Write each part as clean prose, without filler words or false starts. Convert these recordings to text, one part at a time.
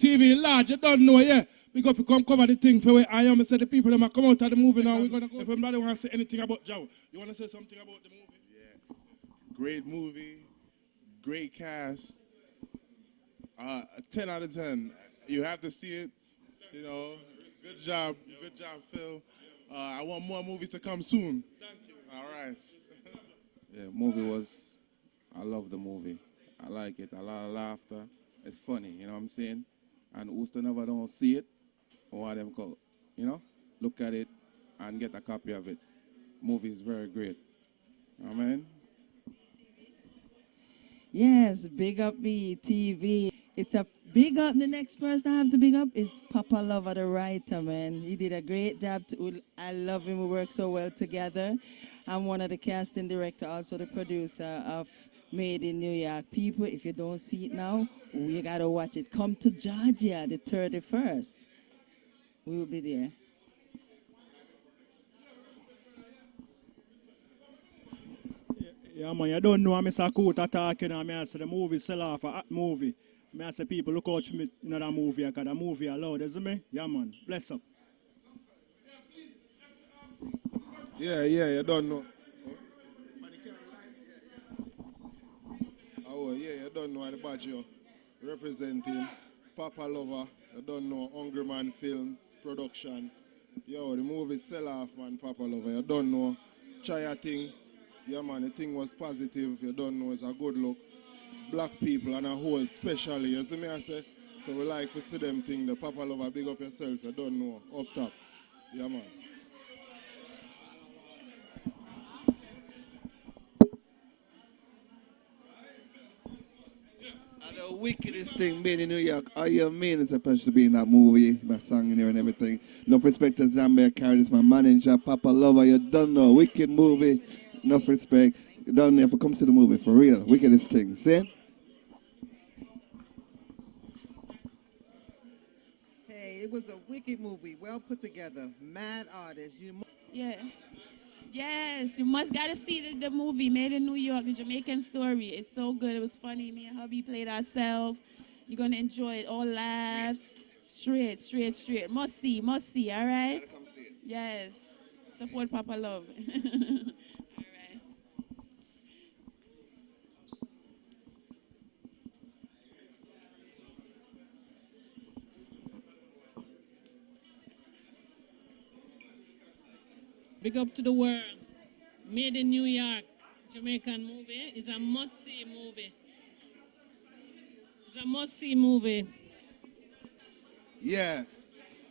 JV.HDTV, large, you don't know, yeah. We got to come cover the thing for where I am. I said the people that might come out of the movie now. We're gonna go. If anybody wants to say anything about Joe, you want to say something about the movie? Yeah. Great movie, great cast. 10 out of 10. You have to see it. You know, good job, Phil. I want more movies to come soon. Thank you. All right. Yeah, movie was, I love the movie. I like it. A lot of laughter. It's funny, you know what I'm saying? And who's to never don't see it, or them go, you know, look at it and get a copy of it. Movie is very great. Amen. Yes, big up me, TV. It's a big up. The next person I have to big up is Papa Lover, the writer, man. He did a great job. I love him. We work so well together. I'm one of the casting director, also the producer of Made in New York. People, if you don't see it now, you got to watch it. Come to Georgia the 31st. We will be there. Yeah, man, you don't know I'm Mr. Kuta talking, and I say the movie sell off, a movie. I say people look out for me in that movie, because the movie allowed, isn't me? Yeah, man, bless up. Yeah, you don't know. Oh, yeah, you don't know the badge representing Papa Lover. You don't know Hungry Man Films production. Yo, the movie sell off, man, Papa Lover. You don't know Chaya thing. Yeah, man, the thing was positive. You don't know it's a good look. Black people and a whole especially. You see me, I say? So we like to see them thing. The Papa Lover, big up yourself. You don't know. Up top. Yeah, man. And the wickedest thing made in New York, all you mean is supposed to be in that movie, my song in there and everything. No respect to JAMAICA, this my manager, Papa Lover, you don't know, wicked movie, no respect. You don't know if it comes to the movie, for real, wickedest thing, see? Hey, it was a wicked movie, well put together, mad artist. Yeah. Yes, you must gotta see the movie Made in New York, the Jamaican story. It's so good. It was funny. Me and hubby played ourselves. You're gonna enjoy it. All laughs. Straight. Must see. All right. Yes. Support Papa Love. All right. Big up to the world. Made in New York, Jamaican movie. It's a must-see movie. It's a must-see movie. Yeah.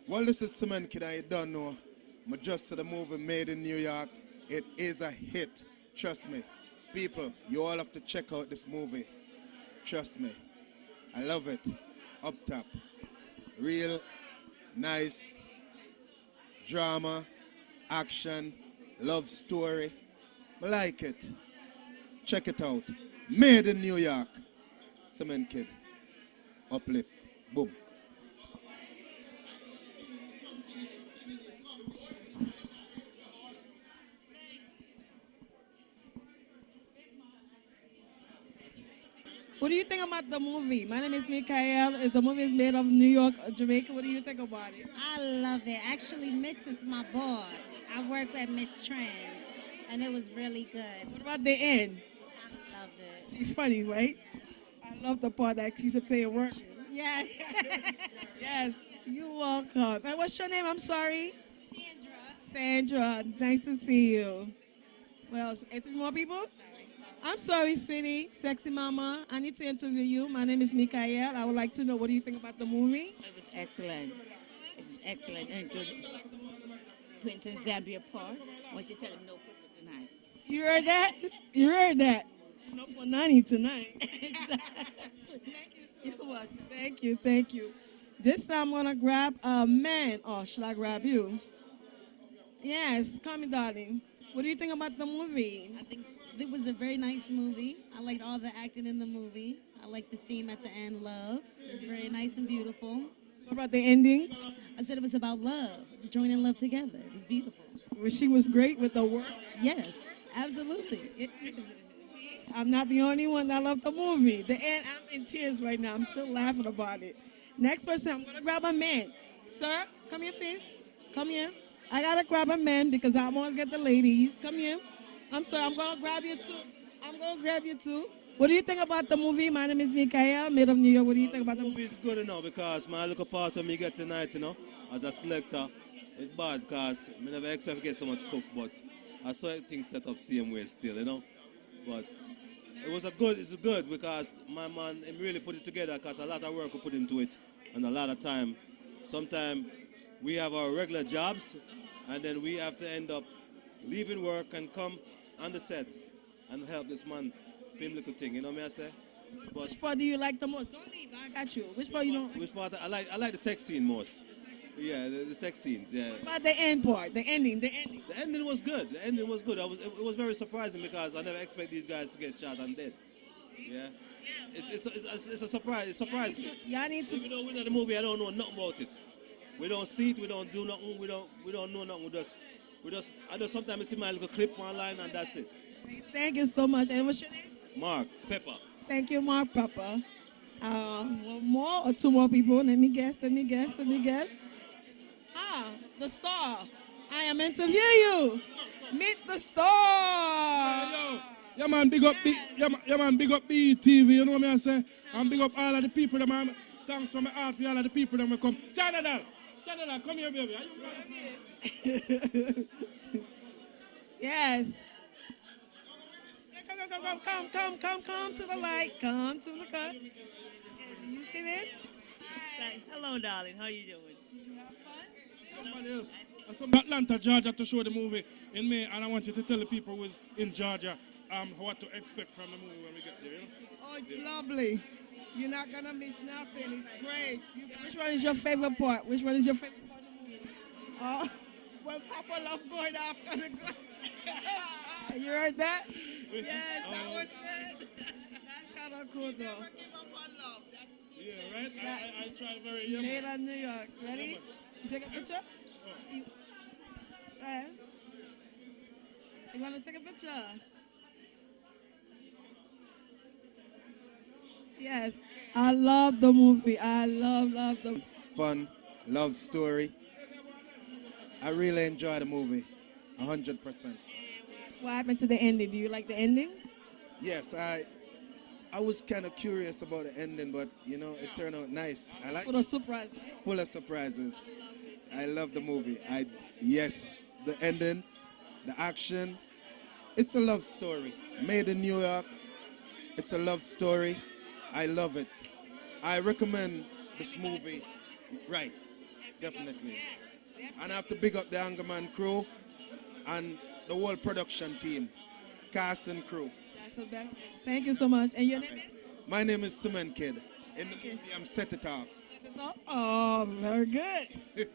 Well, this is Cement Kid, I don't know. But just to the movie Made in New York, it is a hit. Trust me. People, you all have to check out this movie. Trust me. I love it. Up top. Real, nice, drama, action, love story. I like it. Check it out. Made in New York. Cement Kid. Uplift. Boom. What do you think about the movie? My name is Mikael. The movie is made of New York, Jamaica. What do you think about it? I love it. Actually, Mitz is my boss. I work at Miss Trans, and it was really good. What about the end? I love it. She's funny, right? Yes. I love the part that she's saying work. Yes. Yes. You're welcome. And what's your name? I'm sorry. Sandra. Sandra. Nice to see you. Well, interview more people? I'm sorry, sweetie. Sexy mama. I need to interview you. My name is Mikael. I would like to know, what do you think about the movie? It was excellent. It was excellent. And Princess Zambia Park, when she tell him no pussy tonight. You heard that? You heard that? No punani tonight. You're welcome. Thank you. This time I'm gonna grab a man. Or should I grab you? Yes, come me, darling. What do you think about the movie? I think it was a very nice movie. I liked all the acting in the movie. I liked the theme at the end, love. It was very nice and beautiful. What about the ending? I said it was about love, joining love together. It was beautiful. Well, she was great with the work. Yes, absolutely. I'm not the only one that loved the movie. The end, I'm in tears right now. I'm still laughing about it. Next person, I'm gonna grab a man. Sir, come here, please. Come here. I gotta grab a man because I always get the ladies. Come here. I'm sorry, I'm gonna grab you too. I'm gonna grab you too. What do you think about the movie? My name is Mikael, Made of New York. What do you think about the movie? It's good, because my little part of me get tonight, as a selector, it's bad because I never expect to get so much cuff, but I saw things set up same way still. But it's good because my man he really put it together because a lot of work we put into it and a lot of time. Sometimes we have our regular jobs and then we have to end up leaving work and come on the set and help this man film little thing, you know what I say? But Which part do you like the most? Don't leave, I got you. Which part you don't? which part I like the sex scene most. Yeah, the sex scenes, yeah. What about the end part, the ending? The ending was good. The ending was good. It was very surprising because I never expect these guys to get shot and dead. Yeah. It's a surprise. It's surprising. Y'all need to. Even though we know the movie, I don't know nothing about it. We don't see it. We don't do nothing. We don't know nothing. I just sometimes see my little clip online and that's it. Thank you so much. And what's your name? Mark Pepper. Thank you, Mark Pepper. One more or two more people? Let me guess. Ah, the star. I am interviewing you. Meet the star. Yeah, man, big up, big up BTV, you know what I say? And big up all of the people, man. Thanks from my heart for all of the people that will come. Chanadal, come here, baby. Yes. Come to the light. Come to the car. You see this? Hi. Hello, darling. How you doing? Somebody else. I'm from Atlanta, Georgia, to show the movie in May, and I want you to tell the people who's in Georgia what to expect from the movie when we get there. You know? Oh, it's lovely. You're not gonna miss nothing. It's great. Which one is your favorite part? Which one is your favorite part of the movie? Oh, when Papa love going after the gun. You heard that? Yes, that was great. That's kind of cool, though. Never give up on love. That's yeah, right? I try very Made in New York. Ready? You take a picture? Go ahead. You want to take a picture? Yes. I love the movie. I love the Fun, love story. I really enjoy the movie, 100%. What happened to the ending? Do you like the ending? Yes, I was kind of curious about the ending, but it turned out nice. I like full of surprises. Full of surprises. I love the movie. Yes, the ending, the action. It's a love story. Made in New York. It's a love story. I love it. I recommend this movie. Right, definitely. And I have to big up the Angerman crew and the whole production team, cast and crew. That's the best. Thank you so much. And your name is? My name is Cement Kid. In the movie, I'm Set It Off. Oh, very good. Thank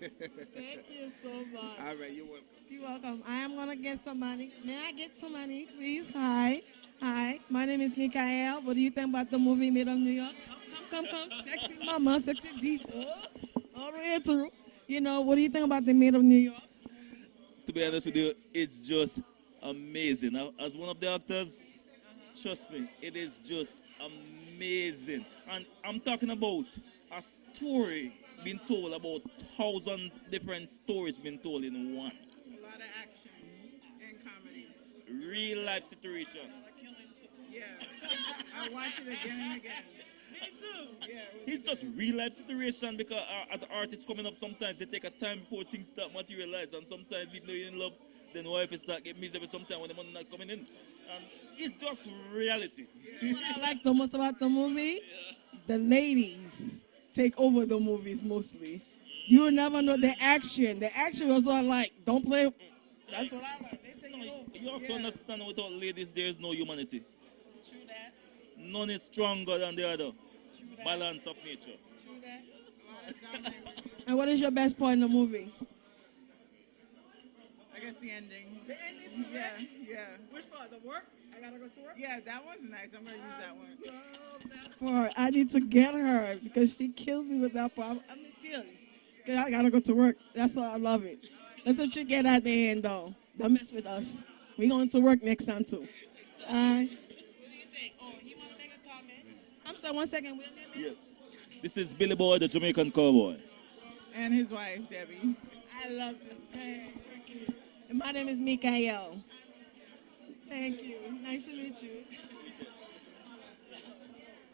you so much. All right, you're welcome. You're welcome. I am going to get some money. May I get some money, please? Hi. My name is Mikael. What do you think about the movie Made of New York? Come. Sexy mama, sexy diva. All the way through. What do you think about the Made of New York? To be honest with you, it's just amazing. As one of the actors, trust me, it is just amazing. And I'm talking about a story being told, about 1,000 different stories being told in one. a lot of action and comedy. Real life situation. Yeah, I watch it again and again. Me too. Yeah. It's just real life situation because as artists coming up, sometimes they take a time before things start materialize, and sometimes even though you're in love, then wife start get miserable sometimes when the money not coming in. And it's just reality. What I like the most about the movie, the ladies take over the movies mostly. You will never know the action. The action was all like, don't play. That's what I like. They take it over. You have to understand, without ladies, there is no humanity. True that. None is stronger than the other. True that. Balance of nature. True that. And what is your best part in the movie? I guess the ending. The ending? Yeah. Which part? The work? I gotta go to work? Yeah, that was nice. I'm gonna use that one. Part. I need to get her because she kills me with that part. I'm in tears. 'Cause I gotta go to work. That's why I love it. That's what you get at the end, though. Don't mess with us. We're going to work next time, too. What do you think? Oh, you want to make a comment? I'm sorry, 1 second. Yeah. This is Billy Boy, the Jamaican cowboy. And his wife, Debbie. I love this man. And my name is Mikael. Thank you. Nice to meet you.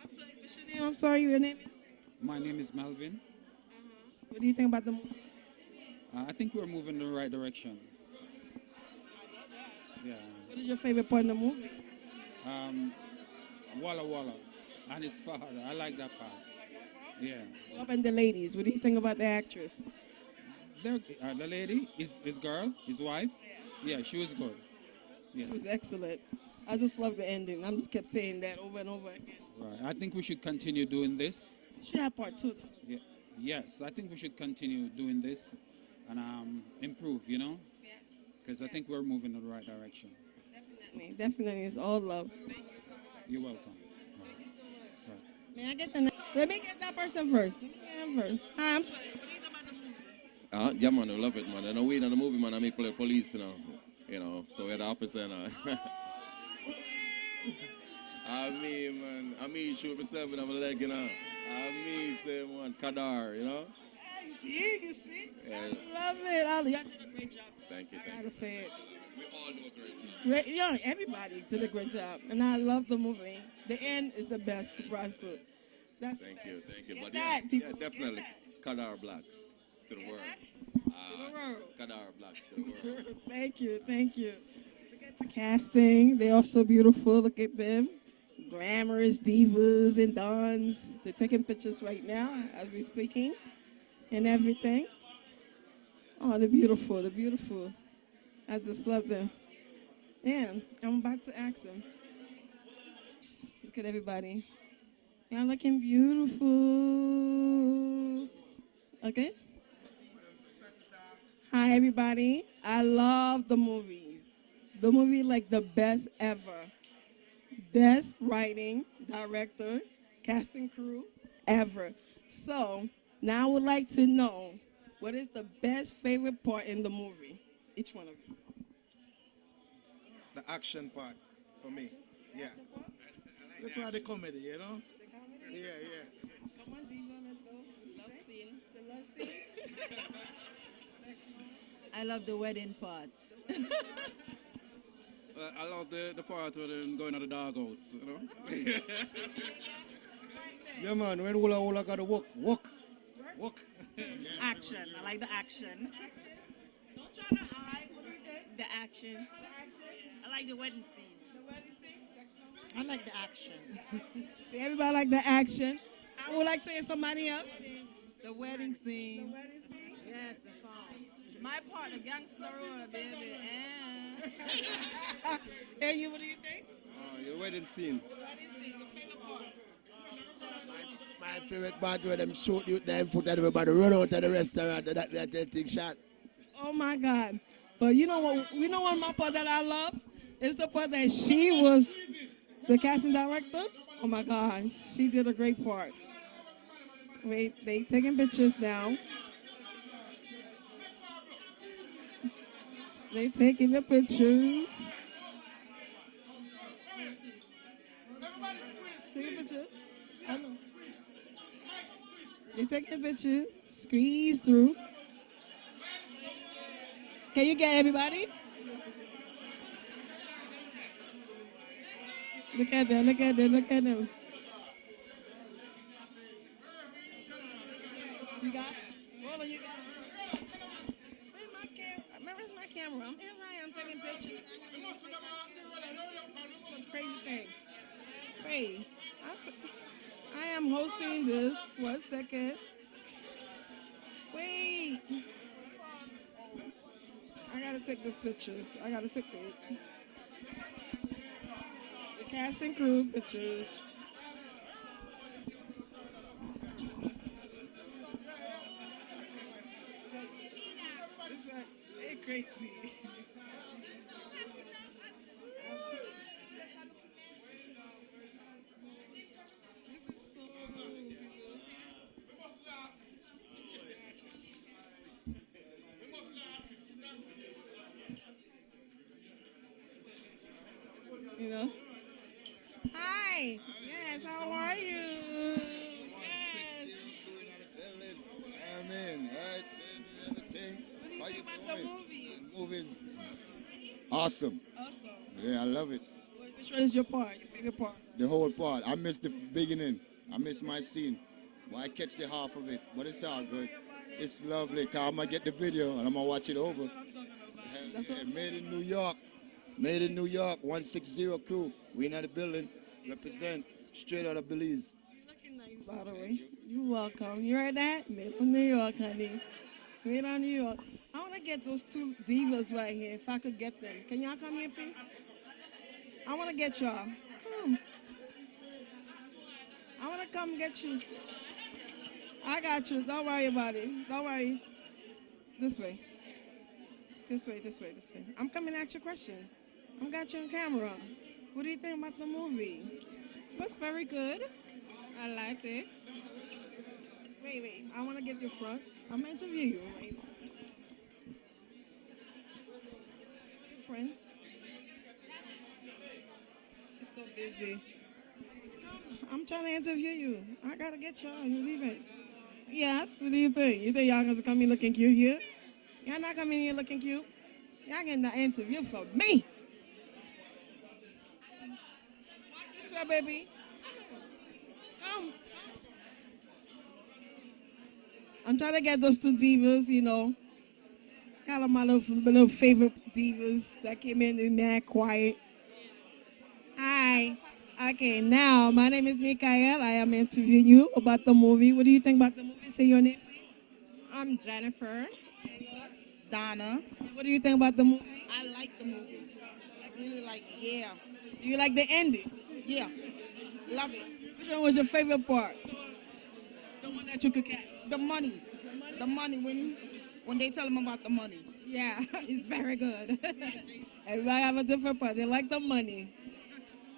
I'm sorry, what's your name? I'm sorry, your name is? My name is Melvin. What do you think about the movie? I think we're moving in the right direction. Yeah. What is your favorite part in the movie? Walla Walla and his father. I like that part. Yeah. What about the ladies? What do you think about the actress? The lady, his girl, his wife. Yeah, she was good. Yeah. She was excellent. I just love the ending. I just kept saying that over and over again. Right. I think we should continue doing this. Should have part 2. Yeah. Yes, I think we should continue doing this and improve, you know? Because I think we're moving in the right direction. Definitely. It's all love. Thank you so much. You're welcome. Thank you so much. Right. May I get the next? Let me get that person first. Let me get him first. Hi, I'm sorry. What do you think about the movie? Yeah, man, I love it, man. I know we in the movie, man. I mean, play police, you know, so we're the officer, I mean, man, shoot myself in my leg, you know. Say, man, Kadar, you know. You see? Yeah. I love it. Y'all did a great job. Thank you. I gotta say it. We all do a great job. Great, everybody did a great job, and I love the movie. The end is the best surprise to it. Thank you. Get But that, yeah, people. definitely. Kadar Blacks to the world. To the world. Kadar Blacks to the world. Thank you. Look at the casting. They're all so beautiful. Look at them. Glamorous divas and dons. They're taking pictures right now as we're speaking and everything. Oh, they're beautiful. I just love them. Yeah, I'm about to ask them. Look at everybody. Y'all looking beautiful. Okay? Hi, everybody. I love the movie. The movie like the best ever. Best writing, director, casting crew ever. So now I would like to know what is the best favorite part in the movie? Each one of you. The action part for me. Yeah. Look at the comedy, you know? Yeah. Come on, Diva, let's go. Love scene. The love scene. I love the wedding part. I love the part where they're going to the doghouse, you know? Yeah, man, when Wula got to walk. Action. I like the action. Don't try to hide. What do you think? The action. I like the wedding scene. I like the action. Everybody like the action. I would like to hear somebody else. The wedding scene. Yes, the phone. My part, the gangster roller, baby. And you, what do you think? Your wedding scene. My favorite part where them shoot you them foot and everybody run out of the restaurant and that we are taking shot. Oh my God. But you know what? My part that I love is the part that she was the casting director. Oh my gosh, she did a great part. Wait, they taking pictures now. They taking the pictures. Take a picture. I know. They taking pictures. Squeeze through. Can you get everybody? Look at them. You got it? Roland, you got it? Where's my camera? Where's my camera? I'm taking pictures. Some crazy thing. Wait, I am hosting this. 1 second. Wait. I gotta take these pictures. The cast and crew pictures. They're crazy. You know? Hi. Yes, how are you? Yes. awesome. Yeah, I love it. Which one is your part, your favorite part? The whole part. I missed the beginning. I missed my scene. Well, I catch the half of it, but it's all good. It's lovely. Cause I'm gonna get the video and I'm gonna watch it over. Made in New York. Made in New York. 160 crew. We in the building. Represent straight out of Belize. Looking nice, by the way. You're welcome. You heard that? Made in New York, honey. Made on New York. I want to get those two divas right here, if I could get them. Can y'all come here, please? I want to get y'all. Come. I want to come get you. I got you. Don't worry about it. Don't worry. This way. This way, this way, this way. I'm coming to ask you a question. I got you on camera. What do you think about the movie? It was very good. I liked it. Wait. I want to get your front. I'm going to interview you. Wait. Your friend? She's so busy. I'm trying to interview you. I got to get y'all. You leaving? Yes. What do you think? You think y'all going to come in looking cute here? Y'all not coming here looking cute? Y'all getting the interview for me. Walk this way, baby. Come. I'm trying to get those two divas, you know. Kind of my little favorite divas that came in there quiet. Hi. Okay, now, my name is Mikael. I am interviewing you about the movie. What do you think about the movie? Say your name, please. I'm Jennifer. Donna. What do you think about the movie? I like the movie. I really like it, yeah. Do you like the ending? Yeah. Love it. Which one was your favorite part? The one that you could catch. The money. The money when they tell them about the money. Yeah, it's very good. Everybody have a different part. They like the money.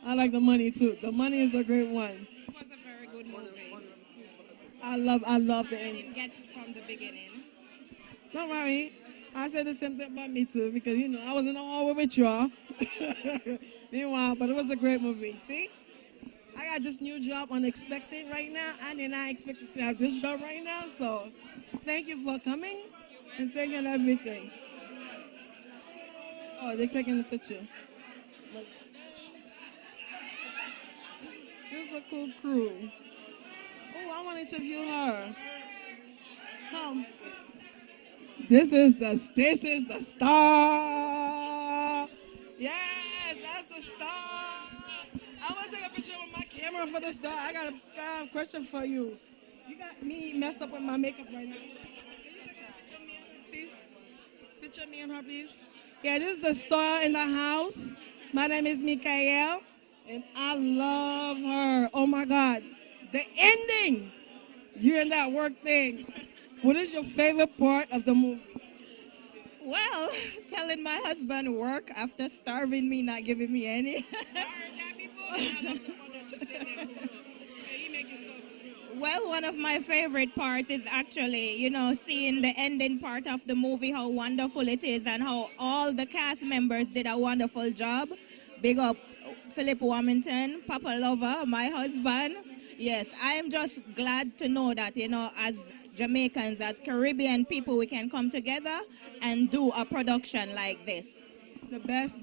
I like the money too. The money is the great one. It was a very good movie. I love the I ending. didn't get it from the beginning. Don't worry. I said the same thing about me too because you know I was in the hallway with y'all. Meanwhile, but it was a great movie. See? I got this new job unexpected right now. I did not expect to have this job right now, so thank you for coming and thank you and everything. Oh, they're taking the picture. This is a cool crew. Oh, I want to interview her. Come. This is the star. Yes, that's the star. I want to take a picture with my camera for the star. I got a question for you. You got me messed up with my makeup right now. Can you take a picture of me and her, please? Picture of me and her, please. Yeah, this is the star in the house. My name is Mikael, and I love her. Oh my God, the ending. You and that work thing. What is your favorite part of the movie? Well, telling my husband work after starving me, not giving me any. Well, one of my favorite parts is actually, you know, seeing the ending part of the movie, how wonderful it is and how all the cast members did a wonderful job. Big up Philip Warmington, Papa Lover, my husband. Yes, I am just glad to know that, you know, as Jamaicans, as Caribbean people, we can come together and do a production like this. The best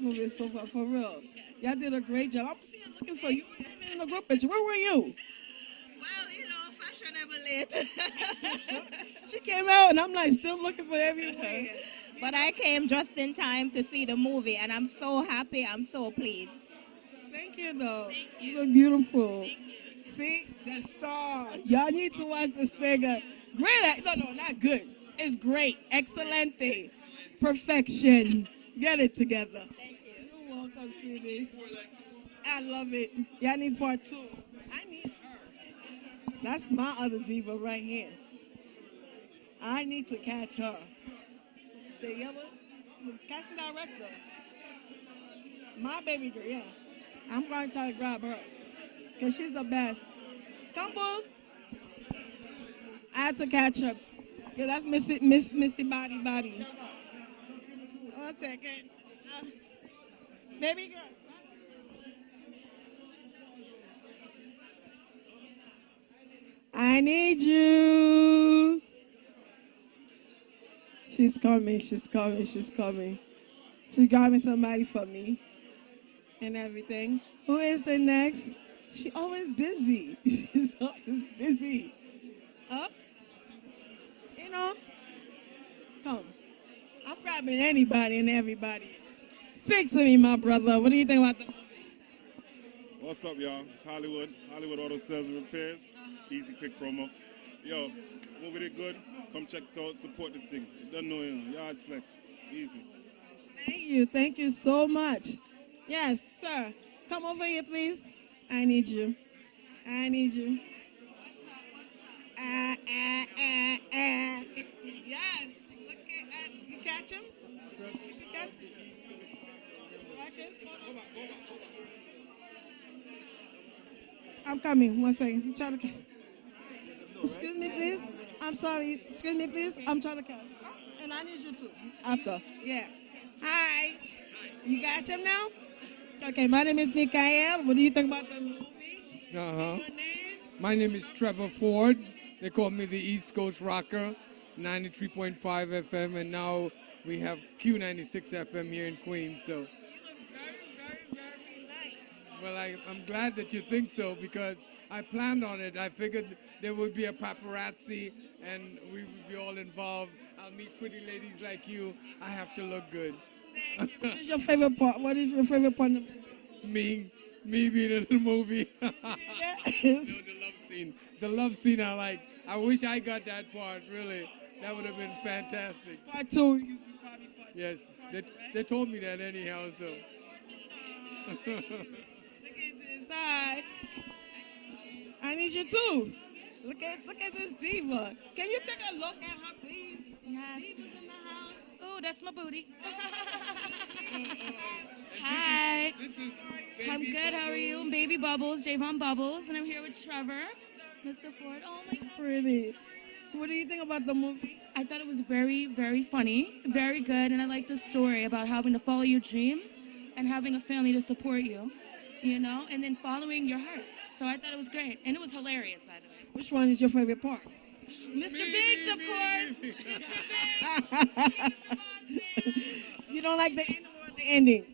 movie so far, for real. Y'all did a great job. I'm looking for you. You in the group picture. Where were you? Well, you know, fashionable late. She came out, and I'm like still looking for everywhere. But I came just in time to see the movie, and I'm so happy. I'm so pleased. Thank you, though. You look beautiful. See, the star. Y'all need to watch this thing. Great. No, not good. It's great. Excellent thing. Perfection. Get it together. Thank you. You're welcome, sweetie. I love it. Y'all need part 2. I need her. That's my other diva right here. I need to catch her. The casting director. My baby girl, yeah. I'm going to try to grab her. Because she's the best. Come, boo. I had to catch her. Yeah, that's Missy Body. 1 second. Baby girl. I need you. She's coming. She got me somebody for me and everything. Who is the next? She always busy. She's always busy. Huh? You know? Come. I'm grabbing anybody and everybody. Speak to me, my brother. What do you think about the movie? What's up, y'all? It's Hollywood. Hollywood Auto Sales and Repairs. Easy, quick promo. Yo, movie did good. Come check it out. Support the thing. You don't know, you know. Yard flex. Easy. Thank you. Thank you so much. Yes, sir. Come over here, please. I need you. I need you. Yes. Look at you catch him? You catch him? Marcus? I'm coming. 1 second. I'm trying to. Excuse me, please. I'm sorry. Excuse me, please. I'm trying to catch. And I need you too. After. Yeah. Hi. You got him now? Okay. My name is Mikael. What do you think about the movie? Uh-huh. My name is Trevor Ford. They call me the East Coast Rocker, 93.5 FM, and now we have Q96 FM here in Queens. So, well, I'm glad that you think so because I planned on it. I figured there would be a paparazzi and we would be all involved. I'll meet pretty ladies like you. I have to look good. What is your favorite part? What is your favorite part? Me being in the movie. No, the love scene. The love scene I like. I wish I got that part, really. That would have been fantastic. Part 2. You probably part Yes, they told me that anyhow, so. Look at this. Hi. I need you too. Look at this diva. Can you take a look at her, please? Yes. Diva's in the house. Ooh, that's my booty. Hi. I'm good. How are you? I'm Baby Bubbles, Javon Bubbles, and I'm here with Trevor, Mr. Ford. Oh my God. Pretty. What do you think about the movie? I thought it was very, very funny, very good, and I like the story about having to follow your dreams and having a family to support you, you know, and then following your heart. So I thought it was great, and it was hilarious, by the way. Which one is your favorite part? Mr. Biggs, of course. Mr. Biggs. You don't like the ending or the ending?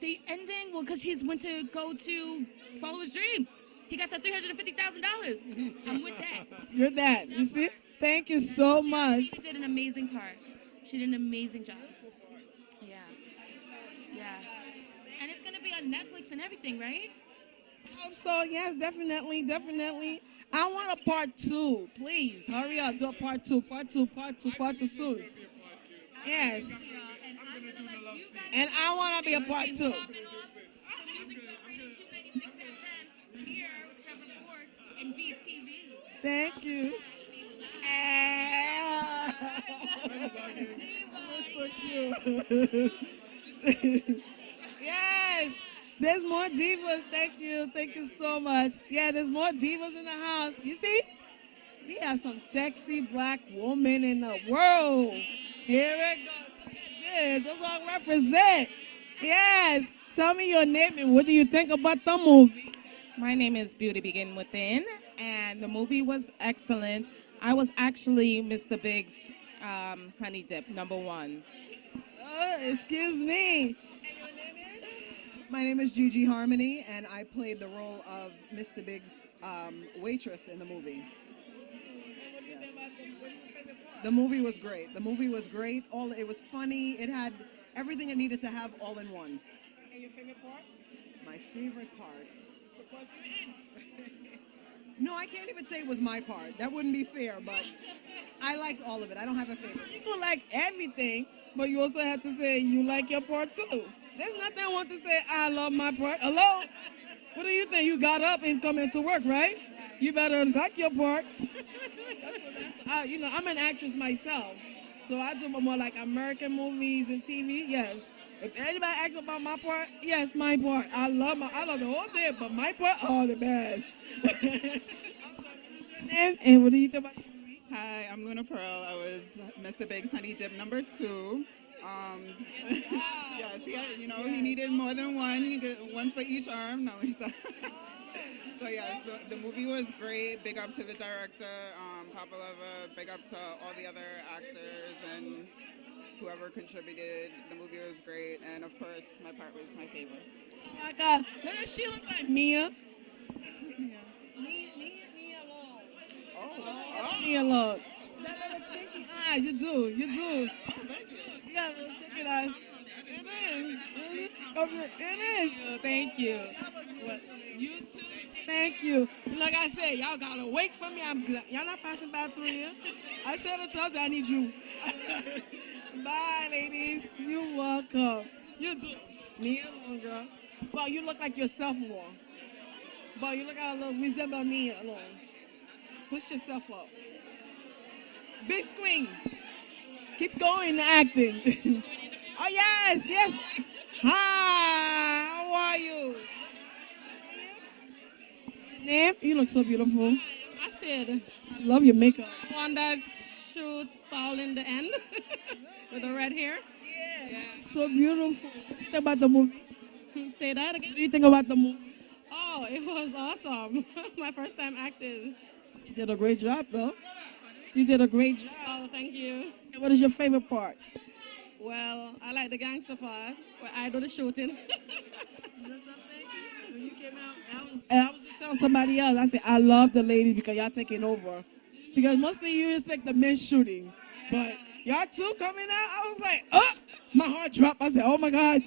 The ending, well, because he's went to go to follow his dreams. He got that $350,000. I'm with that. You're that. You see? Thank you so much. She did an amazing part. She did an amazing job. Yeah. Yeah. And it's going to be on Netflix and everything, right? I hope so. Yes, definitely. Definitely. I want a part 2. Please, hurry up. Do a part 2. Part 2. Part 2. Part 2 soon. Yes. And I want to be a part 2. Thank you. You're so cute. Yes. There's more divas. Thank you. Thank you so much. Yeah, there's more divas in the house. You see? We have some sexy black women in the world. Here it goes. Look at this. That's all I represent. Yes. Tell me your name and what do you think about the movie? My name is Beauty Begin Within, and the movie was excellent. I was actually Mr. Big's honey dip, #1. Excuse me. My name is Gigi Harmony, and I played the role of Mr. Big's waitress in the movie. The movie was great. The movie was great. It was funny. It had everything it needed to have all in one. And your favorite part? My favorite part. No, I can't even say it was my part. That wouldn't be fair, but I liked all of it. I don't have a favorite. You could like everything, but you also have to say you like your part too. There's nothing I want to say, I love my part. Hello? What do you think? You got up and come into work, right? You better like your part. I'm an actress myself, so I do more like American movies and TV, yes. If anybody asks about my part, yes, my part. I love the whole thing, but my part, the best. And what do you think about the movie? Hi, I'm Luna Pearl. I was Mr. Big's honey dip #2. Yes, he needed more than one. You get one for each arm. No, he's so the movie was great. Big up to the director, Papa Lover. Big up to all the other actors, and whoever contributed. The movie was great, and of course, my part was my favorite. Oh my God, look at she look like Mia. Mia Long. Oh, Mia Long. That little chicken eyes, you do. You got little chicken eyes. It is. Thank you. Well, you too. Thank you. Like I said, y'all gotta wait for me. Y'all not passing by through here. I said to us, I need you. Bye, ladies. You're welcome. You do. Nia Long, girl. Well, you look like yourself more. But you look a little resemble Nia Long. Push yourself up. Big screen. Keep going acting. Oh, yes. Hi, how are you? Name? You look so beautiful. I said, I love your makeup. one that should fall in the end with the red hair. Yeah. So beautiful. What do you think about the movie? Say that again. What do you think about the movie? Oh, it was awesome. My first time acting. You did a great job, though. You did a great job. Oh, thank you. And what is your favorite part? Well, I like the gangster part where I do the shooting. When you came out, I was just telling somebody else. I said, I love the ladies because y'all taking over. Because mostly you respect the men shooting. But y'all two coming out, I was like, oh, my heart dropped. I said, oh my God.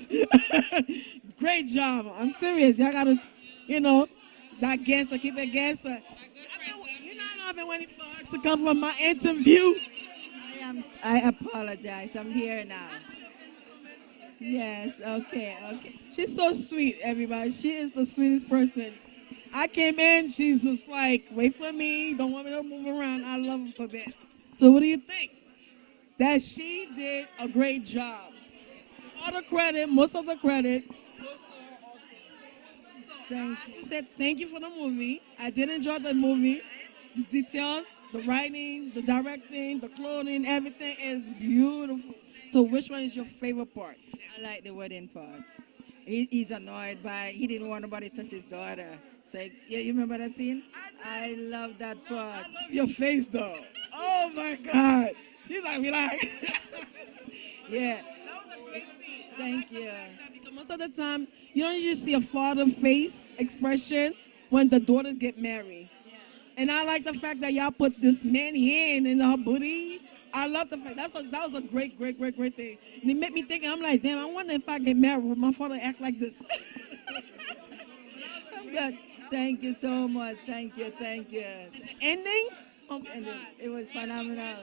Great job. I'm serious. Y'all got to, that gangster, keep it gangster. I've been waiting for her to come for my interview. I apologize. I'm here now. Yes, okay. She's so sweet, everybody. She is the sweetest person. I came in, she's just like, wait for me, don't want me to move around. I love her for that. So what do you think? That she did a great job. All the credit, most of the credit goes to her also. So I just said thank you for the movie. I did enjoy the movie. The details, the writing, the directing, the clothing, everything is beautiful. So which one is your favorite part? I like the wedding part. He's annoyed he didn't want nobody to touch his daughter. So, yeah, you remember that scene? I love that part. I love your face, though. Oh, my God. She's like, relax. Yeah. That was a great scene. Thank you. Because most of the time, you don't usually see a father face expression when the daughters get married. Yeah. And I like the fact that y'all put this man hand in her booty. I love the fact that was a great thing. And it made me think, I'm like, damn, I wonder if I get married, would my father act like this? I'm good. Thank you so much. Thank you. The ending? Oh, And it was phenomenal.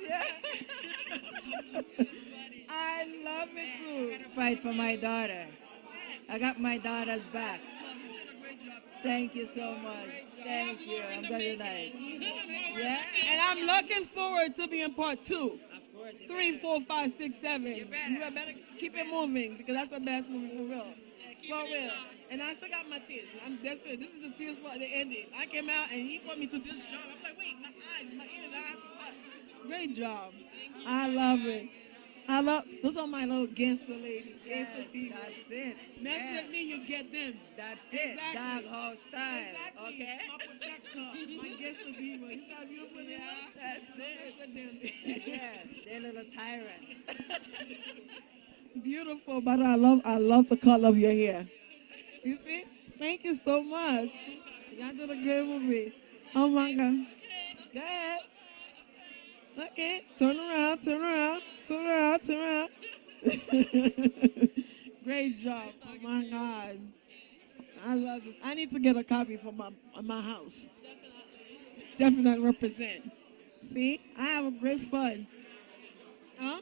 yeah. I love it too. Fight for my daughter. I got my daughter's back. Thank you so much. Thank you. I'm very nice. Yeah? And I'm looking forward to being part 2. Of course. 3, 4, 5, 6, 7. You better keep it moving because that's the best movie for real. For real. And I still got my tears. That's it. This is the tears for the ending. I came out and he put me to this job. I'm like, wait, my eyes, my ears, I have to what? Great job. I love it. Those are my little gangster ladies. Gangster TV. That's it. Mess with me, you get them. That's it. Dog house style. Exactly. Okay? My protector. My gangster diva. Isn't that beautiful? Yeah, that's Don't mess it. with them. Yeah, they're little tyrants. Beautiful, but I love the color of your hair. You see? Thank you so much. Y'all did a great movie. Oh my God. Go ahead. Okay, turn around. Great job. Oh my God. I love this. I need to get a copy for my house. Definitely represent. See? I have a great fun. Huh?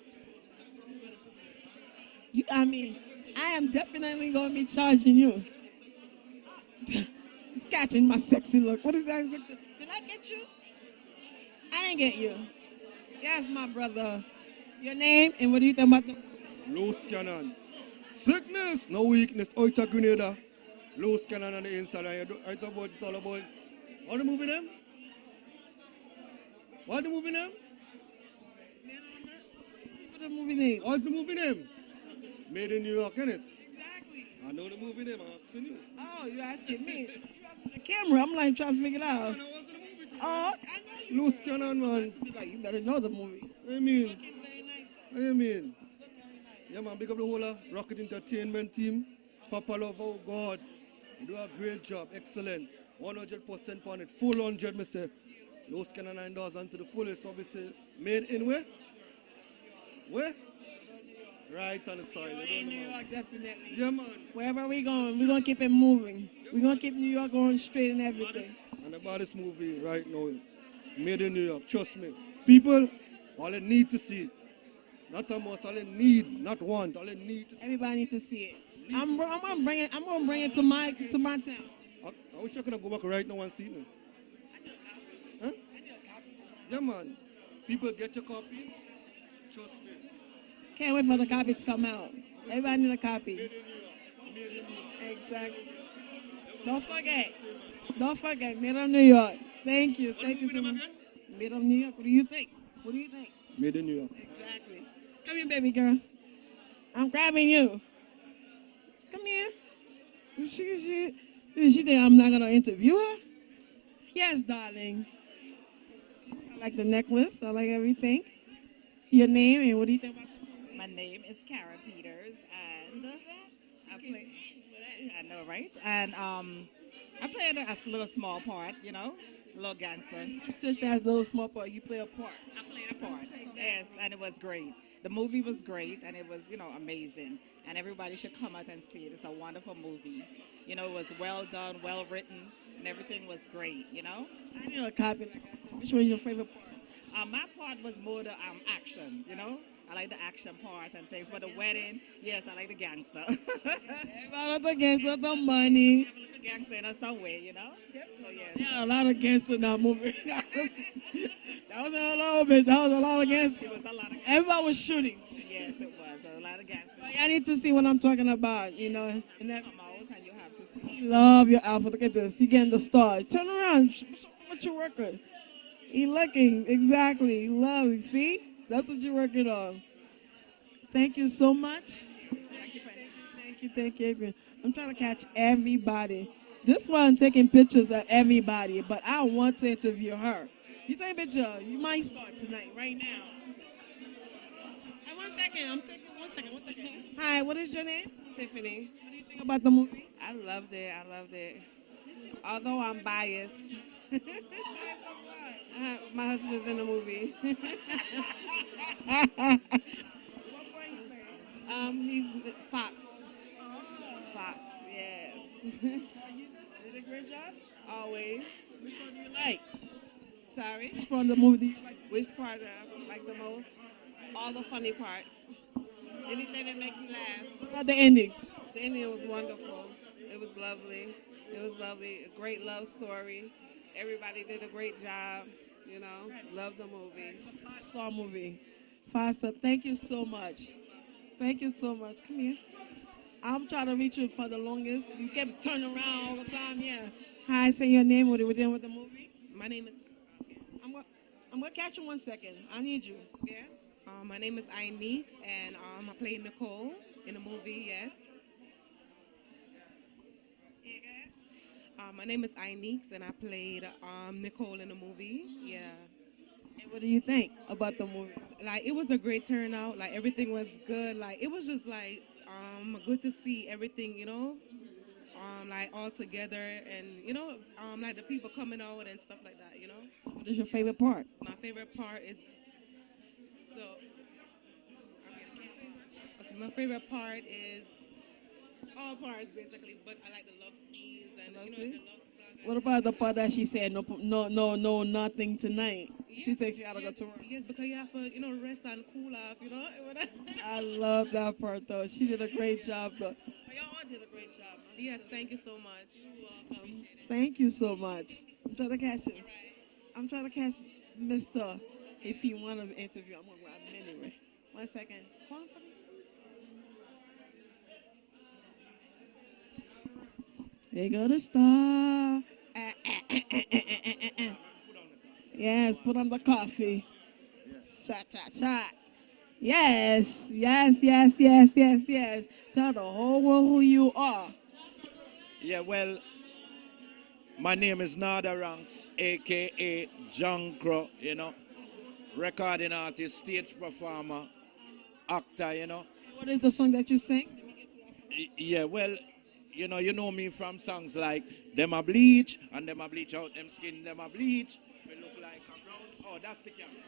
I am definitely going to be charging you. It's catching my sexy look. What is that? Did I get you? I didn't get you. Yes, my brother. Your name and what do you think about them? Loose cannon. Sickness, no weakness. Out of Grenada. Loose cannon on the inside. I talk about it's all about. What the movie name? What the movie name? What the movie name? What's the movie name? Made in New York, innit? Exactly. I know the movie name. I'm asking you. Oh, you're asking me. You're asking the camera. I'm like trying to figure it out. Oh, I know you. Loose cannon, man. You better know the movie. I mean. Very nice. What do you mean? Yeah, man, big up the whole Rocket Entertainment team. Papa Love, oh God. You do a great job. Excellent. 100% on it. Full 100, me say. No scanner $9 to the fullest, obviously. Made in where? Where? Right on the side. In New York, definitely. Yeah, man. Wherever we're going to keep it moving. We're going to keep New York going straight and everything. And the baddest movie right now, Made in New York. Trust me. People, all they need to see it. Not a must, all they need, not want, all they need to see it. Everybody need to see it. I'm gonna bring it to my town. I wish I could go back right now and see it. Huh? Yeah, man. People get your copy. Trust me. Can't wait for the copy to come out. Everybody need a copy. Exactly. Don't forget, Made in New York. Thank you so much. Made in New York. What do you think? Made in New York. Exactly. Come here, baby girl. I'm grabbing you. Come here. She think I'm not gonna interview her? Yes, darling. I like the necklace. I like everything. Your name and what do you think about the My name is Karen Peters, and I play. I know, right? And I played a little small part, you know, a little gangster. Just as a little small part, you play a part. I played a part. Yes, and it was great. The movie was great, and it was, you know, amazing. And everybody should come out and see it. It's a wonderful movie. You know, it was well done, well written, and everything was great, you know? I need a copy, like I said. Which one is your favorite part? My part was more the action, you know? I like the action part and things. But the wedding, yes, I like the gangster. I love the gangster, the money. The gangster in some way, you know? So, yes. Yeah, a lot of gangster in that movie. That was a little bit. That was a lot of gangster. It was a lot of Everybody was shooting. Yes, it was. A lot of gangsters. I need to see what I'm talking about, you know. And that, come out and you have to see. love your outfit. Look at this. You're getting the star. Turn around. Show what you're working. He looking. Exactly. Love. See? That's what you're working on. Thank you so much. Thank you. I'm trying to catch everybody. This one taking pictures of everybody, but I want to interview her. You take a picture. You might start tonight, right now. Hey, one second. I'm taking one second. Hi, what is your name? Tiffany. What do you think about the movie? I loved it. Although I'm biased. My husband's in the movie. He's Fox. Fox, yes. Did a great job? Always. Which one do you like? Sorry? Which part of the movie do you like? Which part I like the most? All the funny parts. Anything that makes you laugh. What about the ending? The ending was wonderful. It was lovely. A great love story. Everybody did a great job. You know, love the movie. A 5-star movie. 5-star. Thank you so much. Come here. I'm trying to reach you for the longest. You kept turning around all the time. Yeah. Hi, say your name. What are we doing with the movie? My name is. I'm gonna catch you 1 second. I need you. Yeah. My name is M.A.D.E, and I played Nicole in the movie. Yes. My name is M.A.D.E, and I played Nicole in the movie. Yeah. And what do you think about the movie? Like, it was a great turnout. Like, everything was good. Like, it was just like good to see everything, you know, like all together, and you know, like the people coming out and stuff like that, you know. What is your favorite part? My favorite part is my favorite part is all parts basically, but I like the love scenes and you know, the love song. What about the part that she said no, nothing tonight? Yeah, she said she gotta go to work. Yes, because you have to, you know, rest and cool off, you know. I love that part though. She did a great job though. Y'all all did a great job. Yes, thank you so much. You're welcome. Thank you so much. I'm trying to catch him. I'm trying to catch Mr. If he want to interview, I'm gonna grab him anyway. 1 second. Call him for me. There go the star. Yes, put on the coffee. Shot. Yes. Tell the whole world who you are. Yeah, well, my name is Nada Ranks, a.k.a. John Crow, you know, recording artist, stage performer, actor, you know. What is the song that you sing? Yeah, well, you know me from songs like Them a Bleach, and Them a Bleach Out Them Skin, Them a Bleach. We look like a brown. Oh, that's the camera.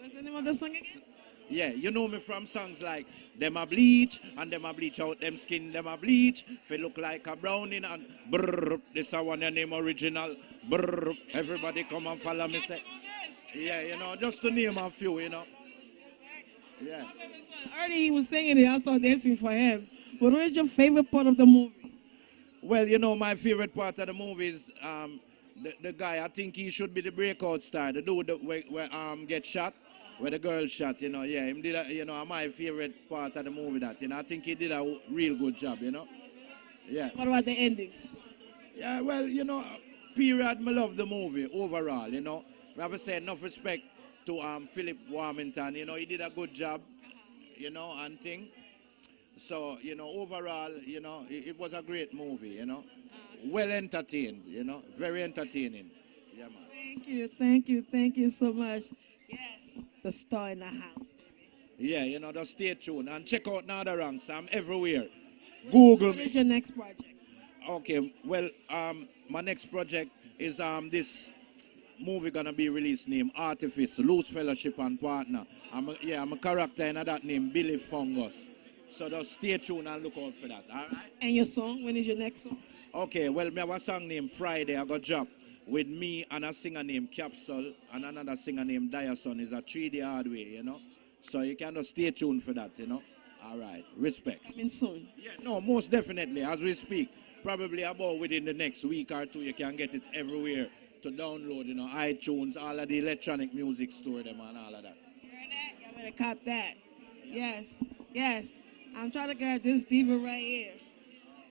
What's the name of the song again? Yeah, you know me from songs like Them a Bleach, and Them a Bleach Out Them Skin, Them a Bleach. If look like a browning, and brrr, this is one your name original. Brrr, everybody come and follow me. Say, yeah, just to name a few, Yes. Already he was singing it. I started dancing for him. But what is your favorite part of the movie? Well, my favorite part of the movie is the guy. I think he should be the breakout star. The dude that where get shot, where the girl shot. Yeah, him did. My favorite part of the movie. That I think he did a real good job. Yeah. What about the ending? Yeah, well, period. I love the movie overall. We have to say enough respect to Philip Warmington. He did a good job. And thing. So, overall, it was a great movie, Well entertained, very entertaining. Yeah, man. Thank you so much. Yes, the star in the house. Yeah, just stay tuned and check out Nada Ranks. I'm everywhere. Google me. What is your next project? Okay, well, my next project is this movie gonna be released named Artifice, Loose Fellowship and Partner. I'm a character in that name, Billy Fungus. So just stay tuned and look out for that, all right? And your song, when is your next song? Okay, well, I have a song named Friday, I got job with me and a singer named Capsule and another singer named Diason. Is a 3D hard way, So you can just stay tuned for that, All right, respect. Coming soon. Yeah, no, most definitely, as we speak. Probably about within the next week or two, you can get it everywhere to download, iTunes, all of the electronic music store, them and all of that. Heard that? Y'all better cop that. Yes, yes. I'm trying to grab this diva right here.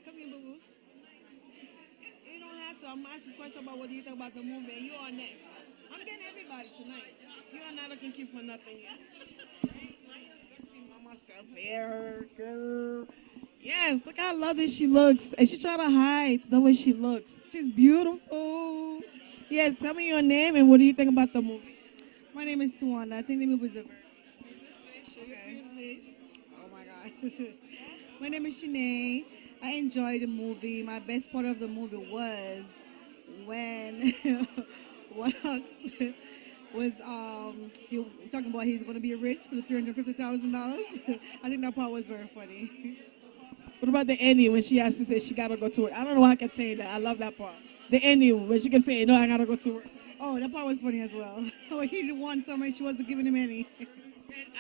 Come here, boo-boo. You don't have to. I'm asking a question about what do you think about the movie, and you are next. I'm getting everybody tonight. You are not looking cute for nothing yet. Myself here, girl. Yes, look how lovely she looks. And she's trying to hide the way she looks. She's beautiful. Yes, tell me your name and what do you think about the movie? My name is Tawana. I think the movie was a Oh my God. My name is Shanae. I enjoyed the movie. My best part of the movie was when Wanox was he talking about he's going to be rich for the $350,000. I think that part was very funny. What about the ending when she has to say she got to go to work? I don't know why I kept saying that. I love that part. The ending when she kept saying, no, I got to go to work. Oh, that part was funny as well. When he didn't want some and she wasn't giving him any.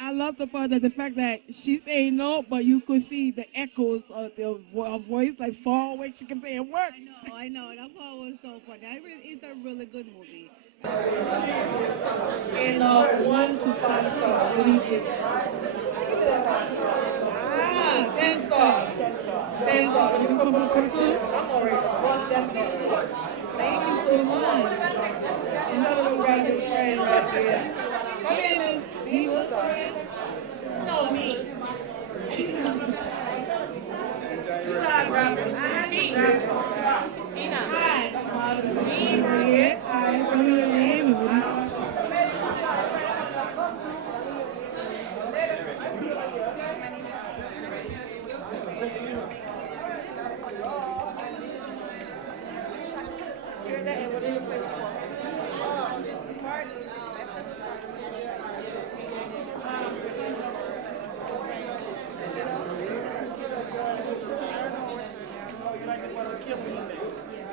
I love the part that the fact that she's saying no, but you could see the echoes of the voice like far away. She kept saying work. I know. That part was so funny. It's a really good movie. In 1 to 5 stars, what do you give it? 10 stars. 10 stars. When you come up for 2, I'm already most definitely. Thank you so much. Another little rabbit friend right there. My name is Diva friend. No, me. You got rabbit. I have to grab it. Gina. Hi. Gina right here. Hi. Tell me your name and what you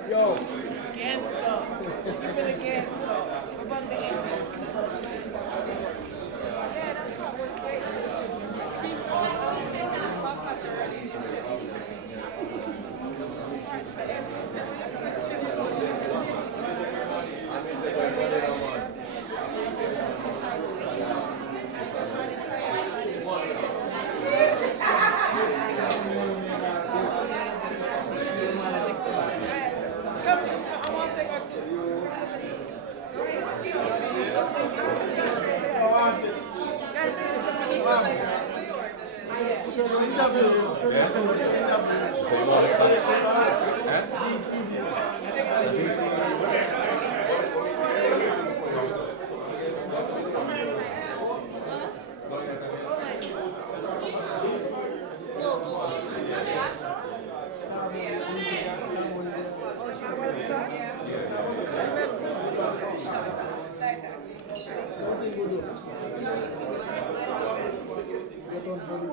Yo. Gangsta. You've been a gangsta. What about the ending? Yeah, that part was great.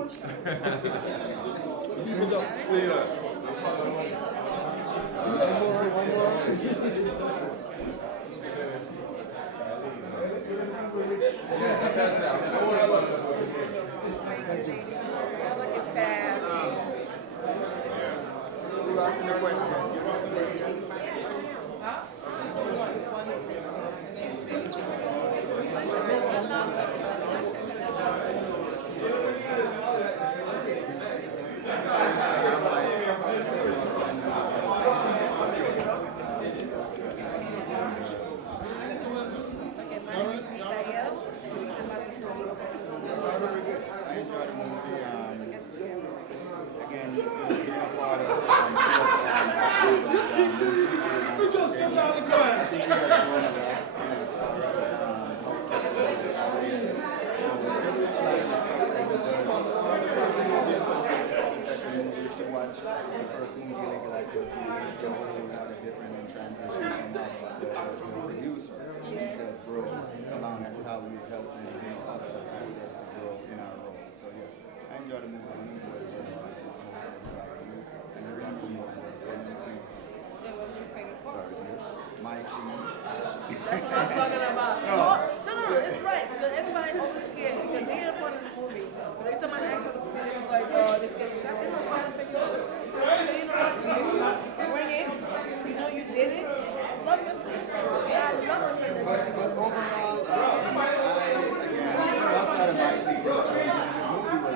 Who asking the question? You want the question? I enjoyed the movie. Again, being a part of we just get down the choir. I think we have grown a lot as far as just a lot of respect for the first movie, the second movie. If you watch the first movie, like you see a whole lot of different transitions from the producer. He said, bro, come on, that's how he's helping us as actors to grow in our roles. So yes, I enjoyed the movie. The movie was very nice. And you're going for more. Sorry, dude. My scene. That's what I'm talking about. No, it's right. Because everybody's always scared because they ain't a part of the movie. But every time I ask for the movie, they was like, oh, this kid is not in the part. I said, you know what? Bring it. You know you did it. Love your scene. And I love the thing that you said. Because overall, outside of my scene, the movie was very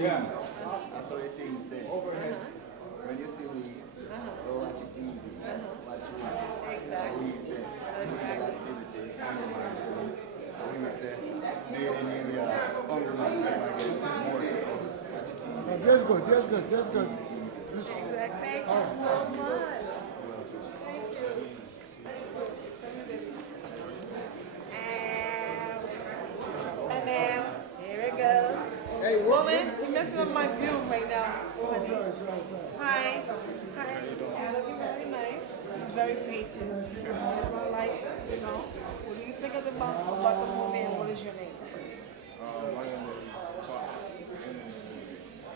yeah, that's what the thing said. When you see me, go watch the TV, watch me. Exactly. We say, physical activity, hunger man. So when we say, made in area, hunger man, I get more support. Just good. Thank you so much. Thank you. And now, here we go. Hey, woman, you're messing up my view right now. Hi. I look very nice. She's very patient. Like, you know, what do you think about the movie and what is your name? My name is Fox.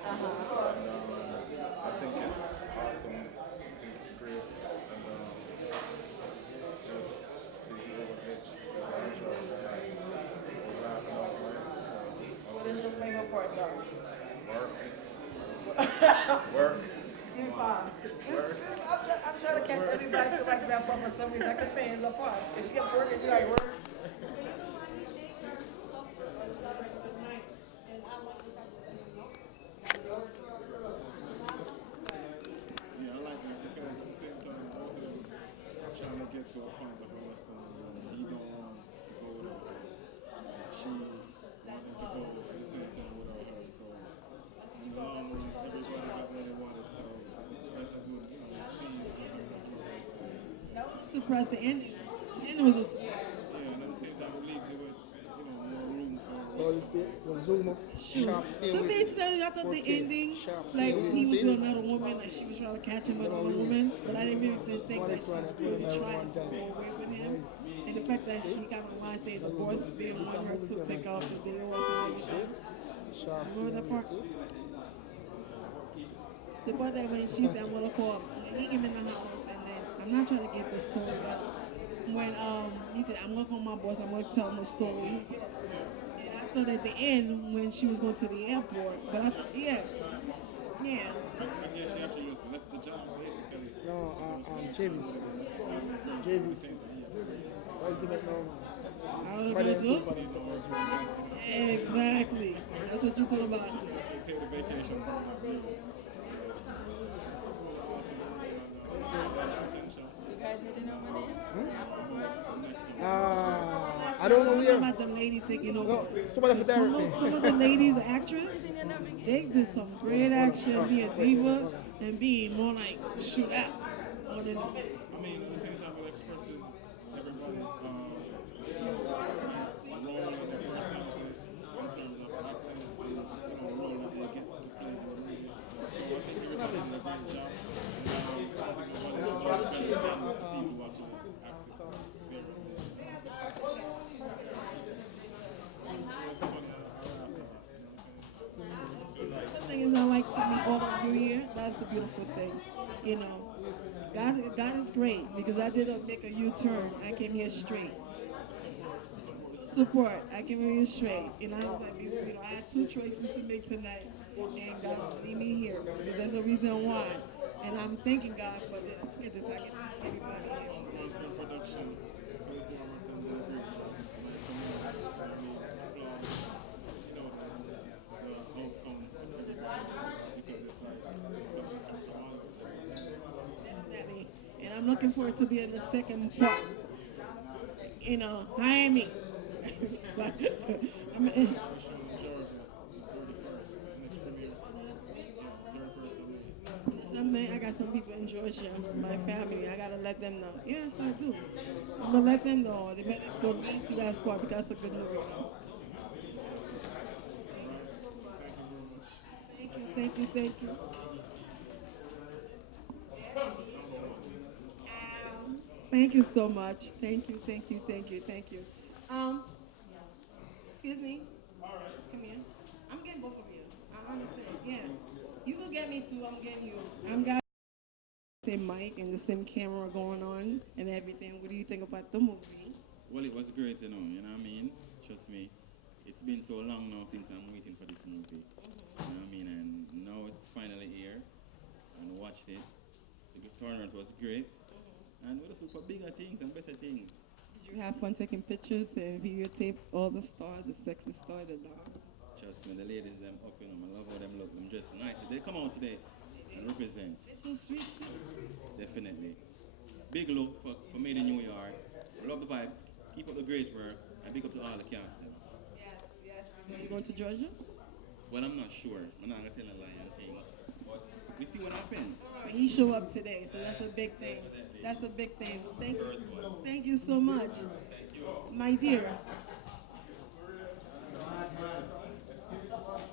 I think it's awesome. I think it's great. And just take it over the edge. I enjoy it. We're laughing all the way. What is your favorite part, though? Work. You're fine. I'm trying to catch everybody to like that part for some reason. I can say it's a part. If she got work, it's like work. Yeah, I like that because at the same time, both of them are trying to get to a point of understanding. He don't want to go without her. She wanted to go at the same time without her. So in the long run, everybody got what they wanted. So that's a good, see. That was a surprise. The ending was a surprise. Yeah, and at the same time, it leaves you with, more room for. So it's the zoom up. Sharp To me, I thought the ending, like he was with another woman, like she was trying to catch him with another woman, but I didn't really think that she was trying to go away with him. And the fact that she got on line saying the boss didn't want her to take off the video or something. Remember that part? The part that when she said, I'm gonna call him, he came in the house, and then I'm not trying to get the story up. When he said, I'm gonna call my boss, I'm gonna tell him the story. I thought at the end when she was going to the airport, but I thought, yeah. She actually just left the job, basically. No, JV's. Ultimate no. I don't know too. Exactly. That's what you're talking about. Take the vacation. You guys heading over there? I don't know where. About the lady taking over. No, somebody for therapy. Some of the ladies, the actress, they did some great action, being diva and being more like shoot out. I mean, at the same time, it expresses everybody growing in their personality in terms of acting. that's the beautiful thing, you know. God is great because I didn't make a U-turn. I came here straight. Support. I came here straight. And I was like, you know, I had two choices to make tonight. And God lead me here because there's a reason why. And I'm thanking God for this. Look at this. I get everybody here. Definitely. And I'm looking forward to being the second part. You know, Miami. I got some people in Georgia, my family. I gotta let them know. Yes, I do. I'm gonna let them know. They better go read to that spot because it's a good movie. Thank you, thank you. Thank you so much. Thank you, thank you, thank you, thank you. Excuse me. Come here. I'm getting both of you. I understand. Yeah. You will get me too. I'm getting you. I'm got the same mic and the same camera going on and everything. What do you think about the movie? Well, it was great, you know what I mean? Trust me. It's been so long now since I'm waiting for this movie. You know what I mean? And now it's finally here. And watched it. The tournament was great. And we just look for bigger things and better things. Did you have fun taking pictures and videotape all the stars, the sexy stars, the dogs? Trust me, the ladies, them up, you know, I love how them look. Them dressed nice. They come out today and represent. They're so sweet too. Definitely. Big love for Made in New York. I love the vibes. Keep up the great work. And big up to all the cast. Yes, yes. Are you going to Georgia? Well, I'm not sure. I'm not going to tell a lie and thing. But we see what happens. He showed up today, so that's a big thing. That's a big thing. Thank you so much. My dear.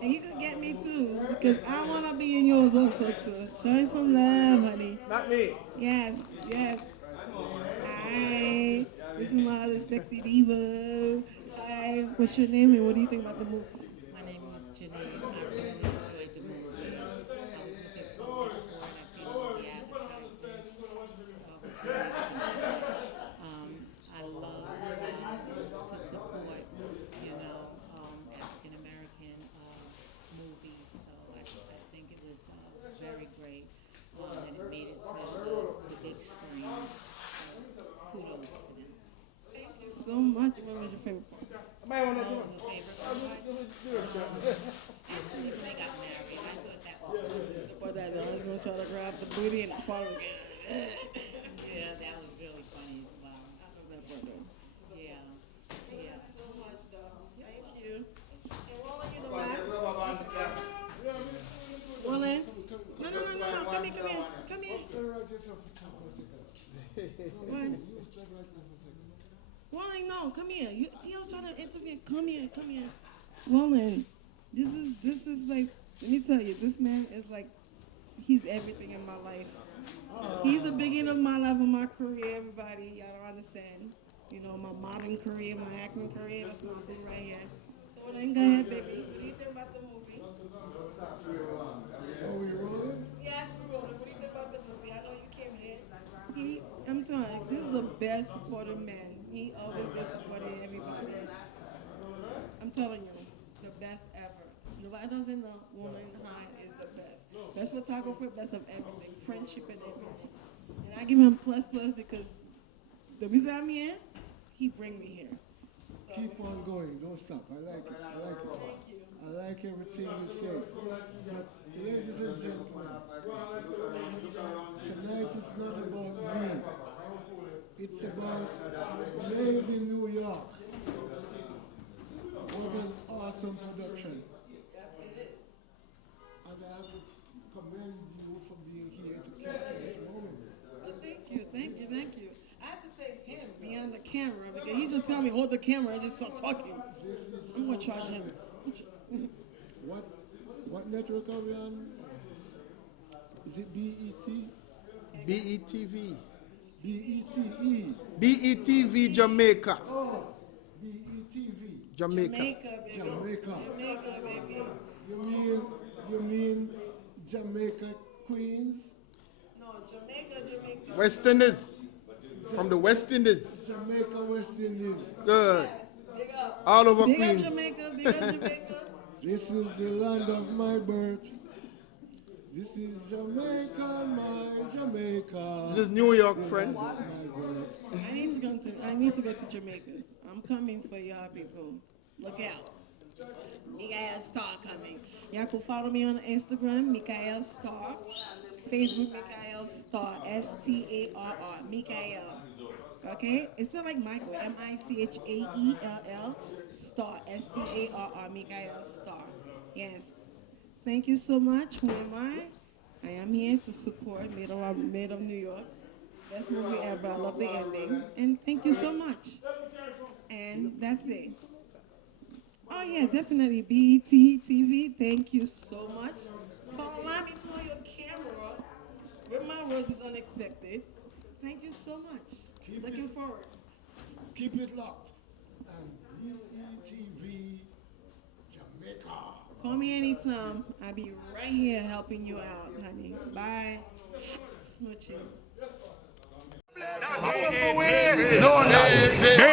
And you can get me too, because I want to be in yours also too. Show me some love, honey. Not me. Yes, yes. Hi. This is my other sexy diva. Hi. What's your name and what do you think about the movie? My name is Janine. I really enjoyed the movie. I was looking forward to it. I seen all the advertisements. So I was really I love to support, you know, African American movies. So I think it was very great. And it made it to the big screen. So kudos to them. Thank you so much. What was your favorite part? Actually, when they got married, I thought that was But that I was going to try to grab the booty and fall again. yeah, that was really funny as well. I love that part though. Yeah, yeah. Thank you so much though. Thank you. And Roland, you the last. Roland? No. Come here. Come here. Roland, no, come here. You're trying to intervene. Come here. Roland, this is like, let me tell you, this man is like, he's everything in my life. He's the beginning of my life, of my career, everybody. Y'all don't understand. You know, my modeling career, my acting career, that's my thing right here. So then go ahead, baby. What do you think about the movie? Are we rolling? Yes, we're rolling. What do you think about the movie? I know you came here. I'm telling you, this is the best supporting man. He always gets supporting everybody. I'm telling you, the best ever. Nobody doesn't know Woman High is the best. Best photographer, best of everything. Friendship and everything. And I give him plus because the reason I'm here, he bring me here. So, Keep on going. Don't stop. I like it. Thank you. I like everything you say. But ladies and gentlemen, tonight is not about me. It's about Made in New York. What an awesome production. And I have to commend you for being here to capture this moment. Thank you. I have to thank him behind the camera because he just tell me hold the camera and just start talking. I'm gonna charge him. What network are we on? Is it BET? BETV. BETE. BETV Jamaica. Oh, BETV. Jamaica. Jamaica, baby. You mean Jamaica Queens. No, Jamaica. West Indies. From the West Indies. Jamaica, West Indies. Good. Big up. All over Big Queens. up Jamaica, big up Jamaica. This is the land of my birth. This is Jamaica, my Jamaica. This is New York, friend. I need to go to Jamaica. I'm coming for y'all people. Look out. Mikael Star coming. Y'all can follow me on Instagram, Mikael Star. Facebook, Mikael Star. Starr. Mikael. Okay? It's not like Michael. Michael. Star. Starr. Mikael Star. Yes. Thank you so much. Who am I? I am here to support M.A.D.E. of New York. Best movie ever. I love the ending. And thank you so much. And that's it. Oh yeah, definitely. BET.TV. Thank you so much for allowing me to on your camera. With my words is unexpected. Thank you so much. Looking forward. Keep it locked. And BETV Jamaica. Call me anytime. I'll be right here helping you out, honey. Bye. Smooches. No, no.